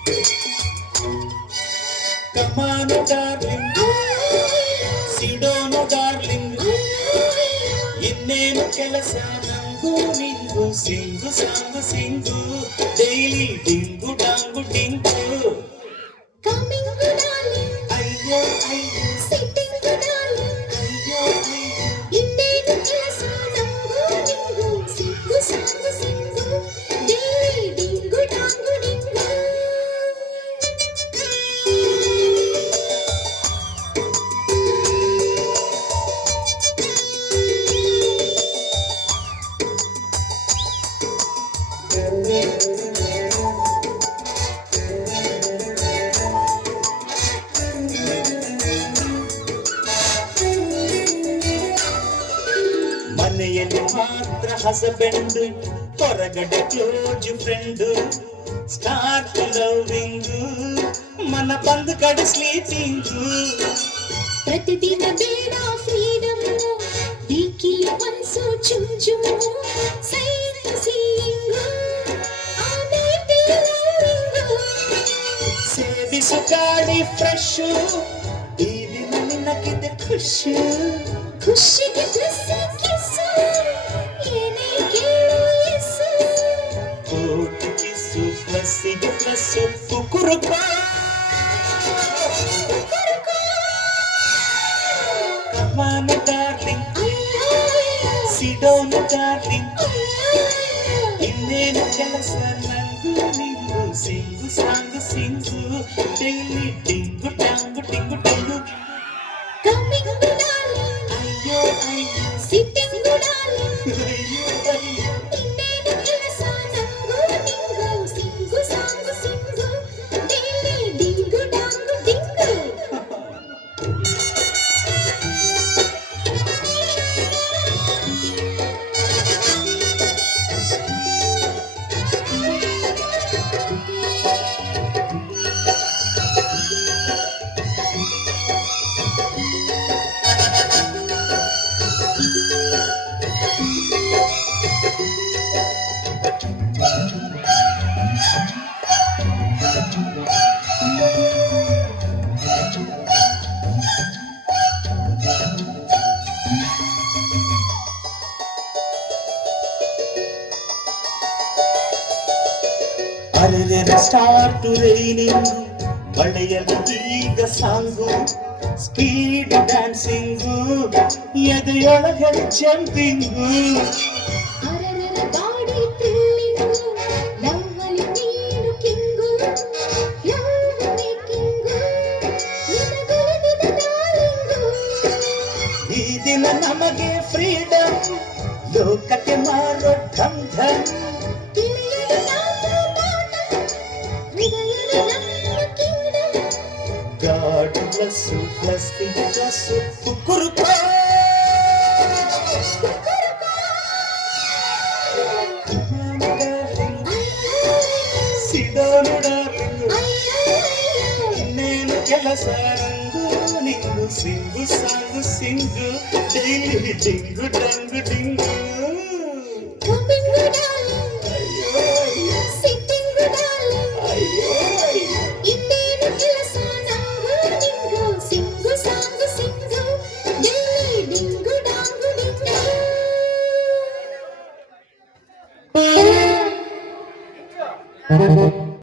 Come on, darling, Sidono, darling. ಇನ್ನೇನು ಕೆಲಸ ನಂಗೂ ನಿಂಗು sing song sing daily ding dong ding coming darling ಅಯ್ಯೋ ಅಯ್ಯೋ ಸಿಟ್ಟಿಂಗ್ ಡಾರ್ಲಿಂಗ್ ಅಯ್ಯೋ ಅಯ್ಯೋ ಇನ್ನೇನು ಕೆಲಸ ನಂಗೂ ನಿಂಗು sing song sing daily ding dong ding ಮನೆಯಲ್ಲಿ ಮಾತ್ರ ಹಸಬೆಂಡು ಹೊರಗಡೆ ಕ್ಲೋಸ್ ಫ್ರೆಂಡು ಸ್ಟಾರ್ಟ್ ಲವಿಂಗು ಮನ ಬಂದು ಕಡೆ ಸ್ಲೀಪಿಂಗು ಪ್ರತಿದಿನ ಬೇಡ ಫ್ರೀಡಮ್ ವೀಕಿಲಿ ಒನ್ಸು ಚುಮ್ ಚುಮ್ ಸೈಟ್ ಸೀಯಿಂಗ್ ಆಮೇಲೆ ಸೇವಿಸು ಗಾಡಿ ಫ್ರೆಶ್ ಈ ದಿನ ನಿನಗಿದೆ ಖುಷಿ ಖುಷಿಗೆ ಪ್ಲಸ್ ಕಿಸ್ಸು ಏನೇ ಕೇಳು ಎಸ್ಸು ಕೋಟಿ ಕಿಸ್ಸು ಪ್ಲಸ್ಸಿಗೆ ಪ್ಲಸ್ಸು ಕುಕುರುಕ ಕಮಾನ ಡಾರ್ಲಿಂಗ್ ಸಿಡೋನು ಡಾರ್ಲಿಂಗ್ ಇನ್ನೇನು ಕೆಲಸ ನಂಗೂ ನಿಂಗು sing song sing daily ding ಟಾಂಗು ಟಿಂಗು ಟಿಂಗು ಕಮಿಂಗ್ ಡಾರ್ಲಿಂಗ್ ಅಯ್ಯೋ ಅಯ್ಯೋ ಸಿಟ್ಟಿಂಗ್ ಡಾರ್ಲಿಂಗ್ ಅಯ್ಯೋ ಅಯ್ಯೋ ಇನ್ನೇನು ಕೆಲಸ ನಂಗೂ ನಿಂಗು sing song sing daily ding dong ding ಅರೆರೆ ಸ್ಟಾರ್ಟ್ ರೈನಿಂಗ್ ಮಳೆಯಲ್ಲಿ ಈಗ ಸಾಂಗು ಸ್ಪೀಡ್ ಡ್ಯಾನ್ಸಿಂಗು ಎದೆಯೊಳಗೆ ಜಂಪಿಂಗು ಅರರರ ಬಾಡಿ ಥ್ರಿಲ್ಲಿಂಗು ಲವ್ವಲ್ಲಿ ನೀನು ಕಿಂಗು ಲವ್ ಮೇಕಿಂಗು ನಿನಗೊಲಿದ ಡಾರ್ಲಿಂಗು ಈ ದಿನ ನಮಗೆ ಫ್ರೀಡಮ್ ಲೋಕಕ್ಕೆ ಮಾರೋ ಢಮ್ ಢಮ್ ತಿಳಿಯಲು ನಾವು ಬಾಟ ಹೃದಯದ ನಮ್ಮ ಕಿಂಗ್ಡಮ್ ಗಾಡ್ ಪ್ಲಸ್ಸು ಪ್ಲಸ್ಸಿಗೆ ಪ್ಲಸ್ಸು ಕುಕುರುಕ ಸಿಡೋನು ಡಾರ್ಲಿಂಗು ಇನ್ನೇನು ಕೆಲಸ ನಂಗೂ ನಿಂಗು sing song sing daily ding ಡಂಗು ಡಿಂಗು ಕಮಿಂಗ್ ಡಾರ್ಲಿಂಗ್ ಅಯ್ಯೋ ಅಯ್ಯೋ ಸಿಟ್ಟಿಂಗ್ ಡಾರ್ಲಿಂಗ್ ಅಯ್ಯೋ ಅಯ್ಯೋ ಇನ್ನೇನು ಕೆಲಸ ನಂಗೂ ನಿಂಗು sing song sing daily ding dong ಡಿಂಗು